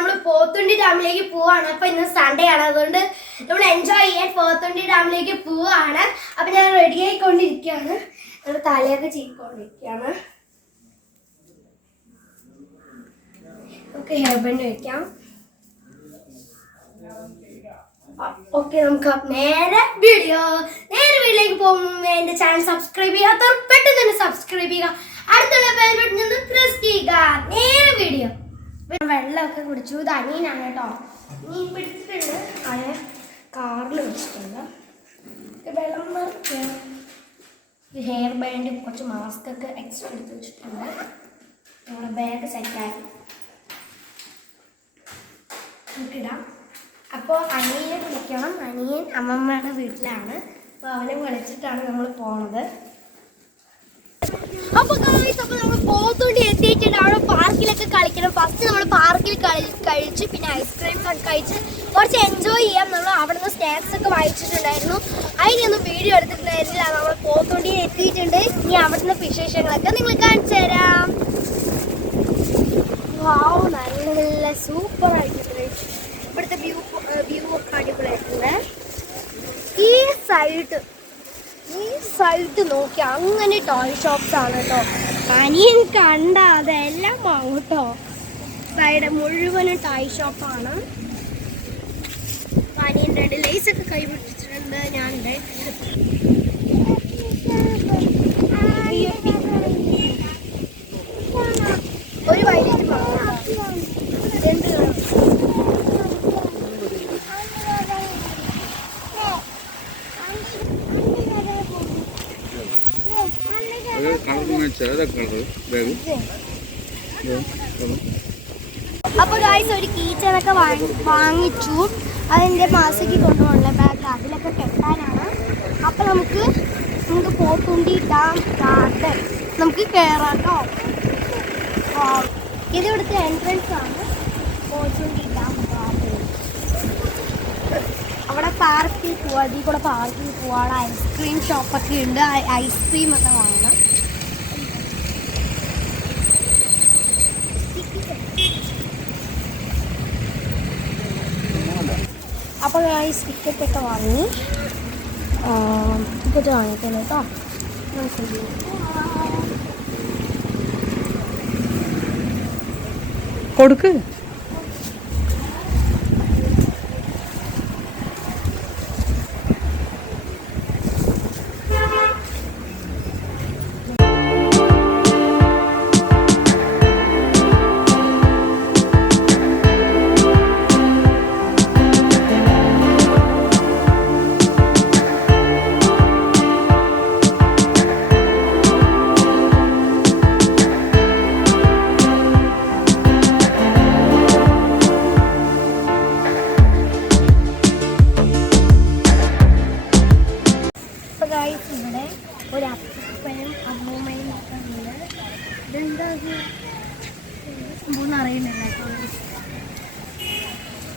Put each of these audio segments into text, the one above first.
നമ്മൾ പോത്തുണ്ടി ഡാമിലേക്ക് പോവാണ്. അപ്പൊ ഇന്ന് സൺഡേ ആണ്, അതുകൊണ്ട് നമ്മൾ എൻജോയ് ചെയ്യാൻ പോത്തുണ്ടി ഡാമിലേക്ക് പോവാണ്. അപ്പൊ ഞാൻ റെഡി ആയിക്കൊണ്ടിരിക്കുകയാണ്. നമ്മുടെ തലയൊക്കെ ചീക്കൊണ്ടിരിക്കുകയാണ്. ഓക്കെ, ഹെയർ ബാൻഡ് വെക്കാം. ഓക്കെ, നമുക്ക് നേരെ വീഡിയോയിലേക്ക് പോകുമ്പോൾ എന്റെ ചാനൽ സബ്സ്ക്രൈബ് ചെയ്യാത്തവർ പെട്ടെന്ന് തന്നെ സബ്സ്ക്രൈബ് ചെയ്യുക. അടുത്തുള്ള ബെൽ ബട്ടൺ ഒന്ന് പ്രസ് ചെയ്യുക. നേരെ വീഡിയോ. വെള്ളമൊക്കെ കുടിച്ചു. ഇത് അനിയനാണ് കേട്ടോ. മീൻ പിടിച്ചിട്ടുണ്ട്, അത് കാറിൽ വെച്ചിട്ടുണ്ട്. വെള്ളം ഹെയർ ബാൻഡ് കുറച്ച് മാസ്ക് ഒക്കെ എക്സ്ട്രാ എടുത്ത് വെച്ചിട്ടുണ്ട്. നമ്മുടെ ബാഗ് സെറ്റായി നമുക്കിടാം. അപ്പോൾ അനിയനെ വിളിക്കണം. അനിയൻ അമ്മമ്മയുടെ വീട്ടിലാണ്. അപ്പോൾ അവനെ വിളിച്ചിട്ടാണ് നമ്മൾ പോണത്. അപ്പോൾ നമ്മൾ പോത്തുണ്ടി എത്തിയിട്ടുണ്ട്. അവിടെ പാർക്കിലൊക്കെ കളിക്കണം. ഫസ്റ്റ് നമ്മൾ പാർക്കിൽ കഴിച്ച് പിന്നെ ഐസ്ക്രീംസ് ഒക്കെ കഴിച്ച് കുറച്ച് എൻജോയ് ചെയ്യാം. നമ്മൾ അവിടെ നിന്ന് സ്നാക്സ് ഒക്കെ വാങ്ങിച്ചിട്ടുണ്ടായിരുന്നു. അതിനൊന്നും വീഡിയോ എടുത്തിട്ടുണ്ടായിരുന്നില്ല. നമ്മൾ പോത്തുണ്ടി എത്തിയിട്ടുണ്ട്. ഇനി അവിടെ നിന്ന് വിശേഷങ്ങളൊക്കെ നിങ്ങൾ കാണിച്ചു തരാം. വാവ്, നല്ല നല്ല സൂപ്പർ ആയിട്ടുണ്ട്. ഇവിടുത്തെ വ്യൂ ഒക്കെ അടിപൊളിയായിട്ടുണ്ട്. ഈ സൈഡ് നോക്കി അങ്ങനെ ടോയ് ഷോപ്സ് ആണ് കേട്ടോ. അനിയൻ കണ്ട അതെല്ലാം വാങ്ങും കേട്ടോ. സൈഡ് മുഴുവനും ടോയ് ഷോപ്പാണ്. അനിയൻ രണ്ട് ലേസ് ഒക്കെ കൈ പിടിച്ചിട്ടുണ്ട്. ഞാൻ ഒരു വൈകിട്ട് എന്ത് അപ്പോൾ ഗായ്സ് ഒരു കീച്ചനൊക്കെ വാങ്ങിച്ചു. അതിൻ്റെ മാസയ്ക്ക് കൊണ്ടുപോകണ ബാഗ് അതിലൊക്കെ കെട്ടാനാണ്. അപ്പോൾ നമുക്ക് പോത്തുണ്ടി ഡാം ഗാർഡൻ നമുക്ക് കയറാം കേട്ടോ. ഇത് ഇവിടുത്തെ എൻട്രൻസ് ആണ്, പോത്തുണ്ടി ഡാം ഗാർഡൻ. അവിടെ പാർക്കിൽ പോവാം. അതിൽ കൂടെ പാർക്കിൽ പോവാണ്. ഐസ്ക്രീം ഷോപ്പൊക്കെ ഉണ്ട്. ഐസ്ക്രീം ഒക്കെ വാങ്ങണം. അപ്പോൾ ടിക്കറ്റൊക്കെ വാങ്ങി. ടിക്കറ്റ് വാങ്ങിക്കണം കേട്ടോ. കൊടുക്ക്. ഇവിടെ ഒരു അപ്പനും അമ്മൂമ്മയും ഒക്കെ ഉണ്ട്. ഇതെന്താ സംഭവം അറിയുന്നില്ല.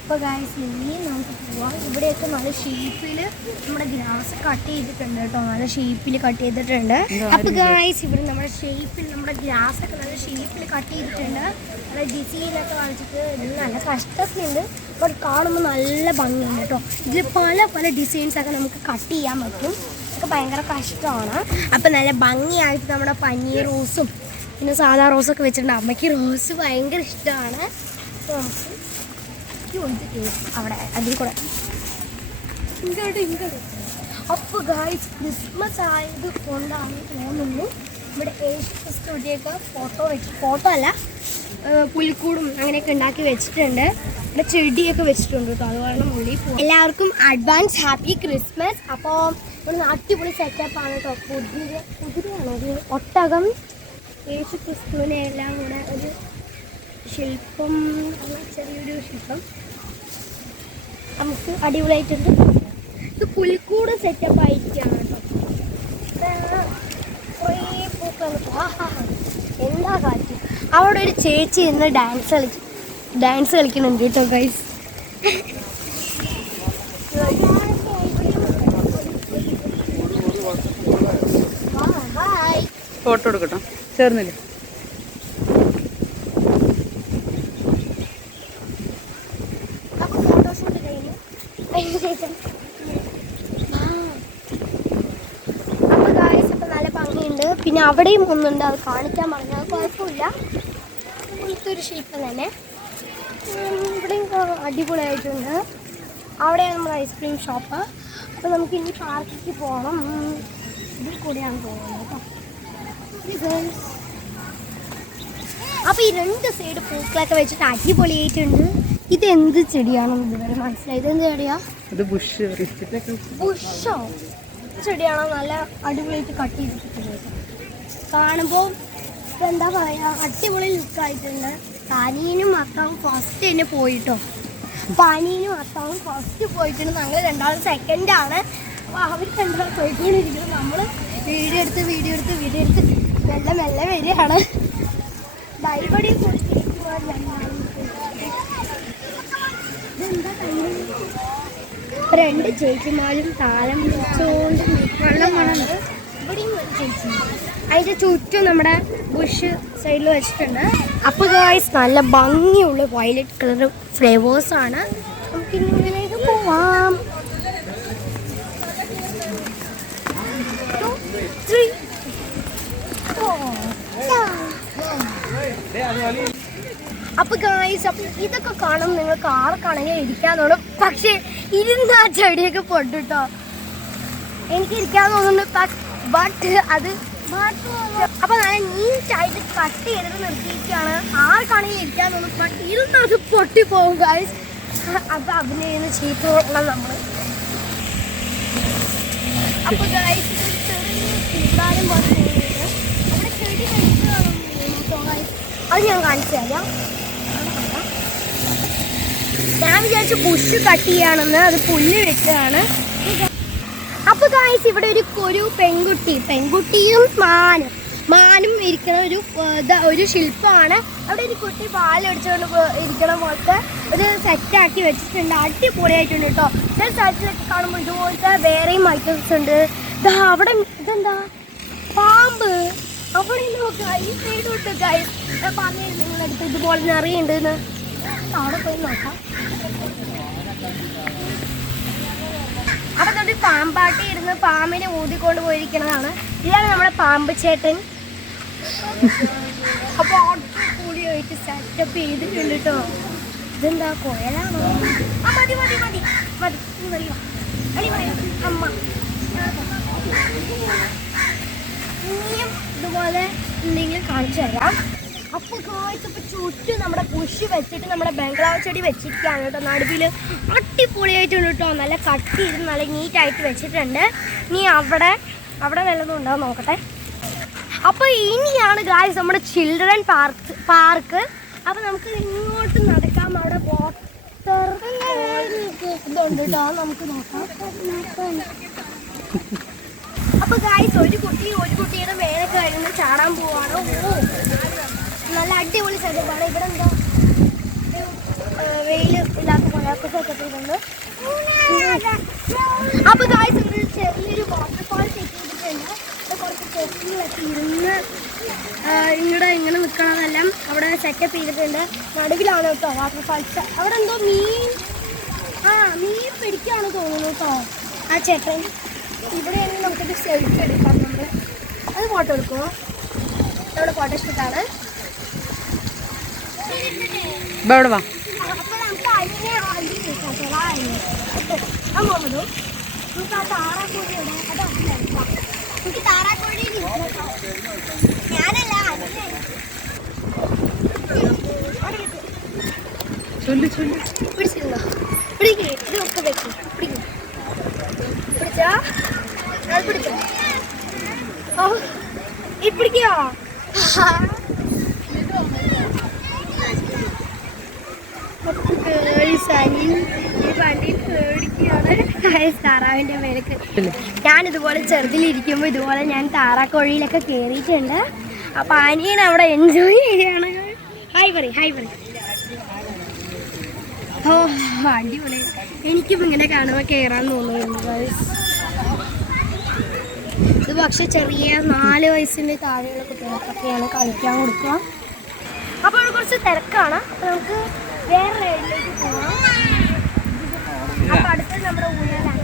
അപ്പോൾ ഗായ്സ് ഇനി നമുക്ക് പോവാം. ഇവിടെയൊക്കെ നല്ല ഷേപ്പിൽ നമ്മുടെ ഗ്രാസ് കട്ട് ചെയ്തിട്ടുണ്ട് കേട്ടോ. നല്ല ഷേപ്പിൽ കട്ട് ചെയ്തിട്ടുണ്ട്. അപ്പോൾ ഗായ്സ് ഇവിടെ നമ്മുടെ ഷേപ്പിൽ നമ്മുടെ ഗ്രാസൊക്കെ നല്ല ഷേപ്പിൽ കട്ട് ചെയ്തിട്ടുണ്ട്. നല്ല ഡിസൈനൊക്കെ കാണിച്ചിട്ട് ഇതിൽ നല്ല കഷ്ടത്തിലുണ്ട്. അപ്പോൾ കാണുമ്പോൾ നല്ല ഭംഗിയുണ്ട് കേട്ടോ. ഇതിൽ പല ഡിസൈൻസൊക്കെ നമുക്ക് കട്ട് ചെയ്യാൻ പറ്റും. ഒക്കെ ഭയങ്കര കഷ്ടമാണ്. അപ്പം നല്ല ഭംഗിയായിട്ട് നമ്മുടെ പനീർ റോസും പിന്നെ സാധാ റോസൊക്കെ വെച്ചിട്ടുണ്ട്. അമ്മയ്ക്ക് റോസ് ഭയങ്കര ഇഷ്ടമാണ്. അപ്പോൾ നമുക്ക് അവിടെ അതിൽ കൂടെ ഇങ്ങോട്ട്. അപ്പോൾ ഗായ്സ് ക്രിസ്മസ് ആയത് കൊണ്ടാണ് തോന്നുന്നു ഇവിടെ യേശു ക്രിസ്തുവിൻ്റെയൊക്കെ ഫോട്ടോ അല്ല പുൽക്കൂടും അങ്ങനെയൊക്കെ ഉണ്ടാക്കി വെച്ചിട്ടുണ്ട്. ഇവിടെ ചെടിയൊക്കെ വെച്ചിട്ടുണ്ട് കേട്ടോ. അത് കാരണം ഉള്ളിൽ പോകും. എല്ലാവർക്കും അഡ്വാൻസ് ഹാപ്പി ക്രിസ്മസ്. അപ്പോൾ ഇവിടെ അടിപൊളി സെറ്റപ്പാണ് കേട്ടോ. കുതിരയാണോ ഒരു ഒട്ടകം യേശു ക്രിസ്തുവിനെ എല്ലാം കൂടെ ഒരു ശില്പം, ചെറിയൊരു ശില്പം നമുക്ക് അടിപൊളിയായിട്ടുണ്ട്. ഇത് പുൽക്കൂട് സെറ്റപ്പായിരിക്കുകയാണ് കേട്ടോ. കുറേ പൂക്കൾ. എന്താ കാറ്റ്. അവിടെ ഒരു ചേച്ചി ഇന്ന് ഡാൻസ് കളിക്കുന്നുണ്ട് കേട്ടോ ഗൈസ്. ഫോട്ടോ എടുക്കട്ടോ. ചേർന്നില്ലേ? അപ്പോൾ ഗായ്സ് ഇപ്പം നല്ല ഭംഗിയുണ്ട്. പിന്നെ അവിടെയും ഒന്നുണ്ട്, അത് കാണിക്കാൻ പറഞ്ഞത് കുഴപ്പമില്ല. ഇപ്പോഴത്തെ ഒരു ഷേപ്പ് തന്നെ ഇവിടെയും അടിപൊളിയായിട്ടുണ്ട്. അവിടെയാണ് നമ്മുടെ ഐസ്ക്രീം ഷോപ്പ്. അപ്പോൾ നമുക്ക് ഇനി പാർക്കിലേക്ക് പോകണം. ഇതിൽ കൂടെയാണ് പോകുന്നത് കേട്ടോ. അപ്പോൾ ഈ രണ്ട് സൈഡ് പൂക്കളൊക്കെ വെച്ചിട്ട് അടിപൊളിയായിട്ടുണ്ട്. ഇതെന്ത് ചെടിയാണെന്ന് ഇതുവരെ മനസ്സിലായത്. എന്ത് ചെടിയാ? ബുഷോ ചെടിയാണോ? നല്ല അടിപൊളിയായിട്ട് കട്ട് ചെയ്തിട്ടുണ്ട്. കാണുമ്പോൾ എന്താ പറയുക, അടിപൊളി ലുക്കായിട്ടുണ്ട്. പനീനും അത്താവും ഫസ്റ്റ് തന്നെ പോയിട്ടോ. പനീനും അത്താവും ഫസ്റ്റ് പോയിട്ടുണ്ട്. ഞങ്ങൾ രണ്ടാളും സെക്കൻഡാണ്. അപ്പോൾ അവർ രണ്ടാളും പോയിക്കൊണ്ടിരിക്കുന്നത്. നമ്മൾ വീഡിയോ എടുത്ത് മെല്ലെ മെല്ലെ വരികയാണ്. ബൈബടി രണ്ട് ചേച്ചിമാരും താലം വെച്ചുകൊണ്ട് വെള്ളം കാണുന്നത്. ഇവിടെയും ഒരു ചേച്ചി, അതിൻ്റെ ചുറ്റും നമ്മുടെ ബുഷ് സൈഡിൽ വെച്ചിട്ടുണ്ട്. അപ്പോൾ ഗായ്സ് നല്ല ഭംഗിയുള്ള വയലറ്റ് കളർ ഫ്ലേവേഴ്സാണ്. നമുക്കിനി ഇങ്ങനെയൊക്കെ പോവാം. 2, 3, 4. അപ്പോൾ ഗായ്സ്, അപ്പം ഇതൊക്കെ കാണും നിങ്ങൾക്ക് ആർക്കാണെങ്കിൽ ഇരിക്കാൻ തോന്നും. പക്ഷേ ഇരുന്ന് ആ ചെടിയൊക്കെ പൊട്ടിട്ടോ. എനിക്ക് ഇരിക്കാൻ തോന്നുന്നുണ്ട്. ബട്ട് അത് അപ്പോൾ നല്ല നീറ്റായിട്ട് കട്ട് ചെയ്തിട്ട് നിർത്തിയിരിക്കുകയാണ്. ആർക്കാണെങ്കിൽ ഇരിക്കാൻ തോന്നും. ബട്ട് ഇരുന്ന് അത് പൊട്ടിപ്പോകും ഗായ്സ്. അപ്പോൾ അതിനെ ചീത്ത കൊടുക്കണം നമ്മൾ. അപ്പോൾ ഗായ്സ് ചെറിയ കൂടാരം പോലെ അവിടെ ചെടി കഴിച്ചു ഗായ്സ്. അത് ഞാൻ കാണിച്ചു തരാം. ഞാൻ വിചാരിച്ചു ബുഷ് കട്ട് ചെയ്യാണെന്ന്, അത് പുല്ല് വെച്ചതാണ്. അപ്പോൾ ഗായ്സ് ഇവിടെ ഒരു പെൺകുട്ടിയും മാനും ഇരിക്കണ ഒരു ശില്പമാണ്. അവിടെ ഒരു കുട്ടി പാലടിച്ചുകൊണ്ട് ഇരിക്കണ പോലത്തെ ഒരു സെറ്റാക്കി വെച്ചിട്ടുണ്ട്. അടിപൊളിയായിട്ടുണ്ട് കേട്ടോ. ചില സ്ഥലത്തിലൊക്കെ കാണുമ്പോൾ ഇതുപോലത്തെ വേറെയും ഐറ്റംസ് ഉണ്ട്. അവിടെ ഇതെന്താ പാമ്പ്, അവിടെ നോക്കുക. ഈ സൈഡ് തൊട്ട് ഗായ്സ് ഞാൻ പറഞ്ഞിരുന്നു നിങ്ങളടുത്ത് ഇതുപോലെ നിറയുണ്ടെന്ന്. അവിടെ പോയി നോക്കാം. അപ്പൊ തൊട്ട് പാമ്പാട്ടി ഇരുന്ന് പാമ്പിനെ ഊതിക്കൊണ്ട് പോയിരിക്കുന്നതാണ്. ഇതാണ് നമ്മുടെ പാമ്പ് ചേട്ടൻ. അപ്പൊ അടിപൊളിയായിട്ട് സെറ്റപ്പ് ചെയ്തിട്ടുണ്ട് കേട്ടോ. ഇതെന്താ കോയലാണോ? മതി അമ്മ. ഇനിയും ഇതുപോലെ എന്തെങ്കിലും കാണിച്ചു തരാം. അപ്പോൾ ഗായ്സ് ഇപ്പോൾ ചുറ്റും നമ്മുടെ ബുഷ് വെച്ചിട്ട് നമ്മുടെ ബംഗ്ലാവ് ചെടി വെച്ചിരിക്കുകയാണ് കേട്ടോ. നടുവിൽ അടിപൊളിയായിട്ടുണ്ട് കേട്ടോ. നല്ല കട്ട് ചെയ്ത് നല്ല നീറ്റായിട്ട് വെച്ചിട്ടുണ്ട്. ഇനി അവിടെ വല്ലതും ഉണ്ടാവും നോക്കട്ടെ. അപ്പോൾ ഇനിയാണ് ഗായ്സ് നമ്മുടെ ചിൽഡ്രൻ പാർക്ക്. അപ്പോൾ നമുക്ക് ഇങ്ങോട്ട് നടക്കാം. അവിടെ വാട്ടർ ഇതുണ്ട് കേട്ടോ, നമുക്ക് നോക്കാം. അപ്പോൾ ഗായ്സ് ഒരു കുട്ടിയുടെ മേലെ കഴിഞ്ഞ് ചാടാൻ പോവാണ്. നല്ല അടിപൊളി സെറ്റപ്പാണ്. ഇവിടെ എന്താ വെയിൽ ഇല്ലാത്ത പോലൊക്കെ സെറ്റപ്പ് ചെയ്തിട്ടുണ്ട്. അപ്പോൾ ഗായ്സ് ഇവിടെ ചെറിയൊരു വാട്ടർഫാൾ സെറ്റ് ചെയ്തിട്ടുണ്ട്. കുറച്ച് ചെടികളൊക്കെ ഇരുന്ന് ഇങ്ങനെ നിൽക്കണതെല്ലാം അവിടെ സെറ്റപ്പ് ചെയ്തിട്ടുണ്ട്. നടുവിലാണ് കേട്ടോ വാട്ടർഫാൾസ്. അവിടെ എന്തോ മീൻ പിടിക്കുകയാണ് തോന്നുന്നു കേട്ടോ ആ ചേട്ടൻ. ഇവിടെയാണെങ്കിൽ നമുക്കൊരു സെൽഫി എടുക്കാം. അത് ഫോട്ടോ എടുക്കുമോ? നമ്മുടെ ഫോട്ടോ ഷൂട്ടാണ്. അപ്പോൾ നമുക്ക് അതിനെ നമുക്ക് ആ താറാക്കോഴിയുടെ എനിക്ക് താറാക്കോഴി ഞാനല്ല പിടിച്ചിരുന്നോ? പിടിക്കേ, ഇത് ഒക്കെ വെക്കും. പിടിച്ചാ അത് പിടിച്ചോ. ഓ ഈ പിടിക്കോ? താറാവിൻ്റെ മേലേക്ക് ഞാനിതുപോലെ ചെറുതിലിരിക്കുമ്പോൾ ഇതുപോലെ ഞാൻ താറാക്കോഴിയിലൊക്കെ കയറിയിട്ടുണ്ട്. അപ്പം അനിയൻ അവിടെ എൻജോയ് ചെയ്യുകയാണ്. ഹായ് പറ. ഓ അടിപൊളി. എനിക്കും ഇങ്ങനെ കാണുമ്പോൾ കയറാൻ തോന്നുന്നു. ഇത് പക്ഷെ ചെറിയ 4 വയസ്സിൻ്റെ താഴെയുള്ള കുട്ടികൾക്കൊക്കെയാണ് കളിക്കാൻ കൊടുക്കുക. അപ്പോൾ അവിടെ കുറച്ച് തിരക്കാണ്. അപ്പോൾ നമുക്ക് വേറെ റൈഡിലേക്ക് പോകാം. അപ്പൊ അടുത്തത് നമ്മുടെ ഊഞ്ഞാലാണ്.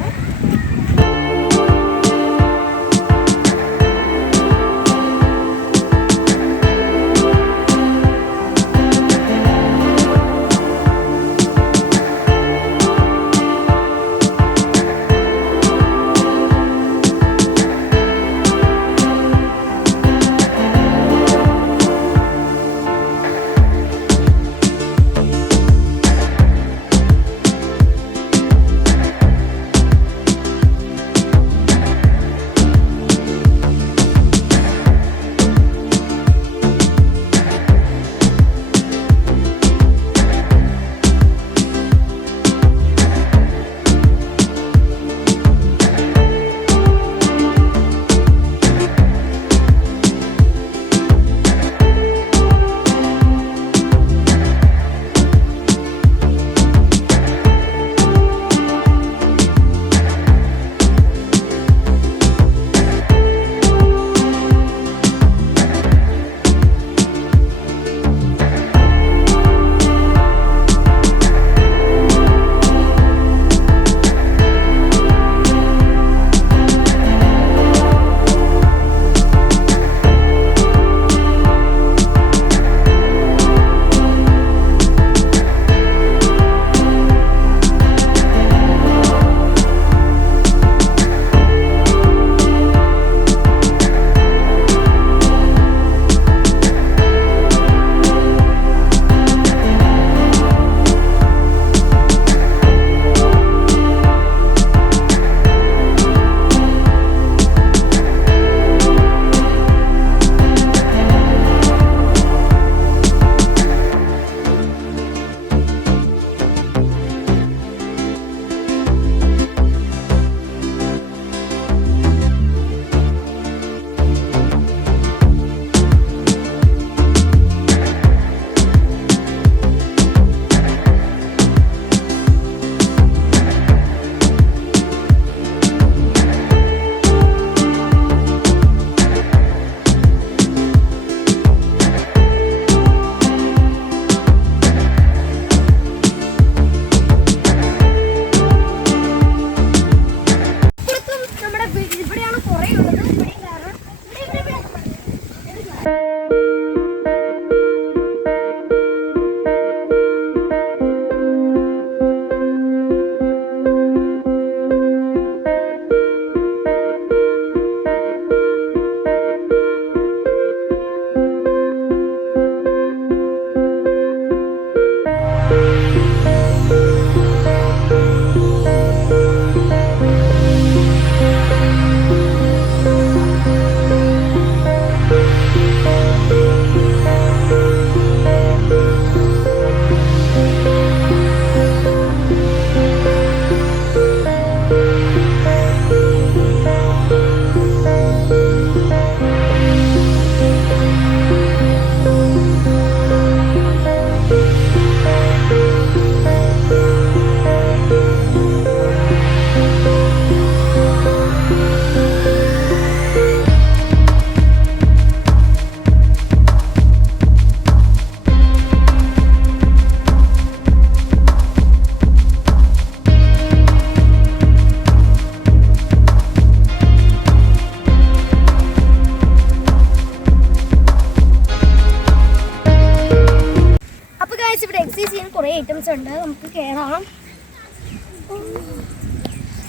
കുറേ ഐറ്റംസ് ഉണ്ട്, നമുക്ക് കയറാം.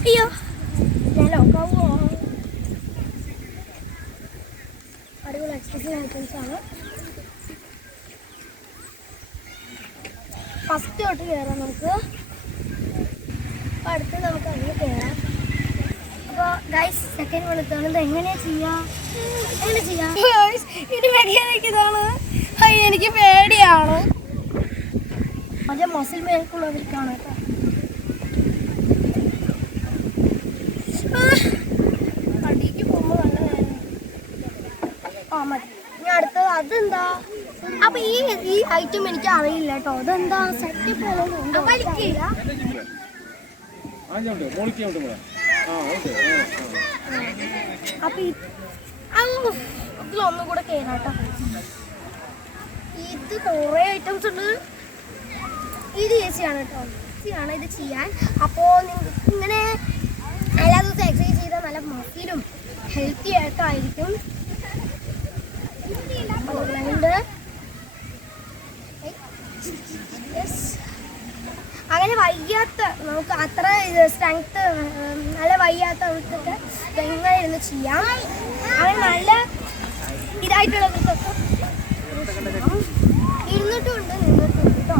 അയ്യോ ഞാൻ ലോക്കാവോ. അടിപൊളി എക്സ്പെൻസീവ് ഐറ്റംസ് ആണ്. ഫസ്റ്റ് തൊട്ട് കയറാം നമുക്ക്. അപ്പോൾ അടുത്ത് നമുക്ക് അങ്ങനെ കയറാം. അപ്പോൾ ഗൈസ് സെക്കൻഡ് വെളുത്താണ്. ഇത് എങ്ങനെയാണ് ചെയ്യാം ഇത് മെക്കാനിക് ഇതാണ്. എനിക്ക് പേടിയാണ്. മറ്റേ മസിൽ മേൽക്കുള്ളവർക്കാണ് കേട്ടോ. അടിക്ക് പോകുമ്പോൾ നല്ല നേരം. മതി. ഇനി അടുത്തത് അതെന്താ? അപ്പൊ ഈ ഐറ്റം എനിക്ക് അറിയില്ല കേട്ടോ. അതെന്താ സെറ്റ് പോലെ അപ്പൊ ഇതിലൊന്നും കൂടെ കേറാട്ടോ. ഇത് കുറേ ഐറ്റംസ് ഉണ്ട്. ഇത് ഈസിയാണ് കേട്ടോ. ഈസിയാണ് ഇത് ചെയ്യാൻ. അപ്പോൾ നിങ്ങൾക്ക് ഇങ്ങനെ എല്ലാ ദിവസവും എക്സസൈസ് ചെയ്താൽ നല്ല മസിലും ഹെൽത്തി ഒക്കെ ആയിരിക്കും. അങ്ങനെ വയ്യാത്ത നമുക്ക് അത്ര സ്ട്രെങ്ത്ത് നല്ല വയ്യാത്തവർക്കൊക്കെ എങ്ങനെ ഇരുന്ന് ചെയ്യാം. അങ്ങനെ നല്ല ഇതായിട്ടുള്ളവർക്കൊക്കെ ഇരുന്നിട്ടുണ്ട് കേട്ടോ,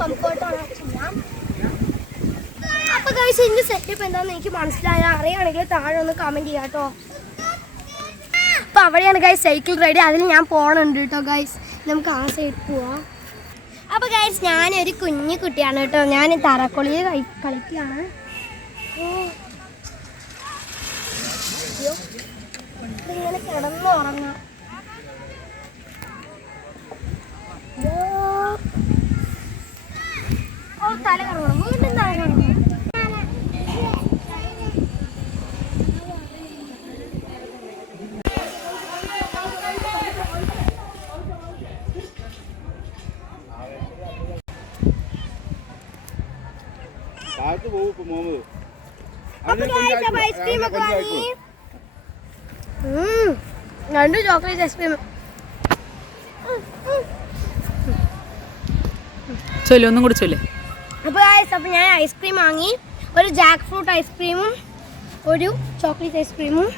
കംഫർട്ടാണ് ചെയ്യാം. അപ്പോൾ ഗൈസ് ഇതിൻ്റെ സെറ്റപ്പ് എന്താണെന്ന് എനിക്ക് മനസ്സിലായ അറിയുകയാണെങ്കിൽ താഴെ ഒന്ന് കമൻറ്റ് ചെയ്യാം കേട്ടോ. അപ്പോൾ അവിടെയാണ് ഗൈസ് സൈക്കിൾ റൈഡ്, അതിൽ ഞാൻ പോകണുണ്ട് കേട്ടോ ഗൈസ്. നമുക്ക് ആ സൈഡ് പോവാം. അപ്പോൾ ഗൈസ് ഞാനൊരു കുഞ്ഞു കുട്ടിയാണ് കേട്ടോ, ഞാൻ തറക്കൊള്ളിയിൽ കളിക്കുകയാണ്. ഇങ്ങനെ കിടന്നുറങ്ങാം. തല കറങ്ങണം, വീണ്ടും തല കറങ്ങണം. ഐസ്ക്രീം ഒക്കെ വാങ്ങി, 2 ചോക്ലേറ്റ് ഐസ്ക്രീം. ഒന്നും കൂടി ചൊല്ലേ. അപ്പോൾ ഞാൻ ഐസ്ക്രീം വാങ്ങി, ഒരു ജാക്ക് ഫ്രൂട്ട് ഐസ്ക്രീമും ഒരു ചോക്ലേറ്റ് ഐസ്ക്രീമും.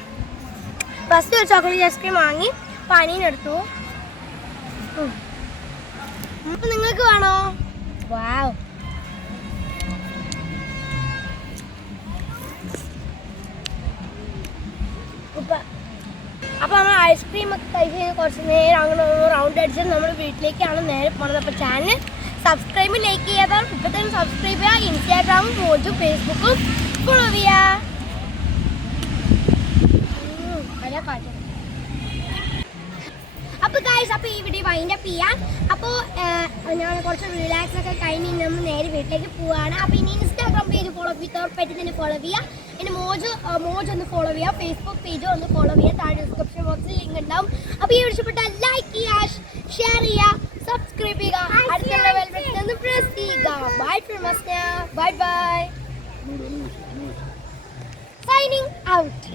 ഫസ്റ്റ് ഒരു ചോക്ലേറ്റ് ഐസ്ക്രീം വാങ്ങി പനീനെടുത്തു. അപ്പോൾ നിങ്ങൾക്ക് വേണോ? വാവ്. അപ്പോൾ നമ്മൾ ഐസ്ക്രീം ഒക്കെ കഴിച്ച് കുറച്ച് നേരം അങ്ങനെ റൗണ്ട് അടിച്ച് നമ്മൾ വീട്ടിലേക്കാണ് നേരെ പോകുന്നത്. അപ്പോൾ ചാനൽ സബ്സ്ക്രൈബ് ലൈക്ക് ചെയ്യാതെ ഇപ്പോൾ തന്നെ സബ്സ്ക്രൈബ് ചെയ്യുക. ഇൻസ്റ്റാഗ്രാമും മോജും ഫേസ്ബുക്കും ഫോളോ ചെയ്യുക. അപ്പോൾ ഗൈസ് അപ്പോൾ ഈ വീഡിയോ വൈൻഡപ്പ് ചെയ്യാം. അപ്പോൾ ഞാൻ കുറച്ച് റിലാക്സ് ഒക്കെ കഴിഞ്ഞ് നമ്മൾ നേരെ വീട്ടിലേക്ക് പോവുകയാണ്. അപ്പോൾ ഇനി ഇൻസ്റ്റാഗ്രാം പേജ് ഫോളോ വിത്തൗട്ട് തന്നെ ഫോളോ ചെയ്യുക. ഇനി മോജ് ഒന്ന് ഫോളോ ചെയ്യുക. ഫേസ്ബുക്ക് പേജ് ഒന്ന് ഫോളോ ചെയ്യുക. താഴെ ഡിസ്ക്രിപ്ഷൻ ബോക്സിൽ ലിങ്ക് ഉണ്ടാവും. അപ്പോൾ ഈ ഇഷ്ടപ്പെട്ടാൽ ലൈക്ക് ചെയ്യുക, ഷെയർ ചെയ്യുക, സബ്സ്ക്രൈബ് ചെയ്യുക, അടുത്തുള്ള ബെൽ ബട്ടൺ ഒന്ന് പ്രസ് ചെയ്യുക. Bye from Asna. Bye bye. Signing out.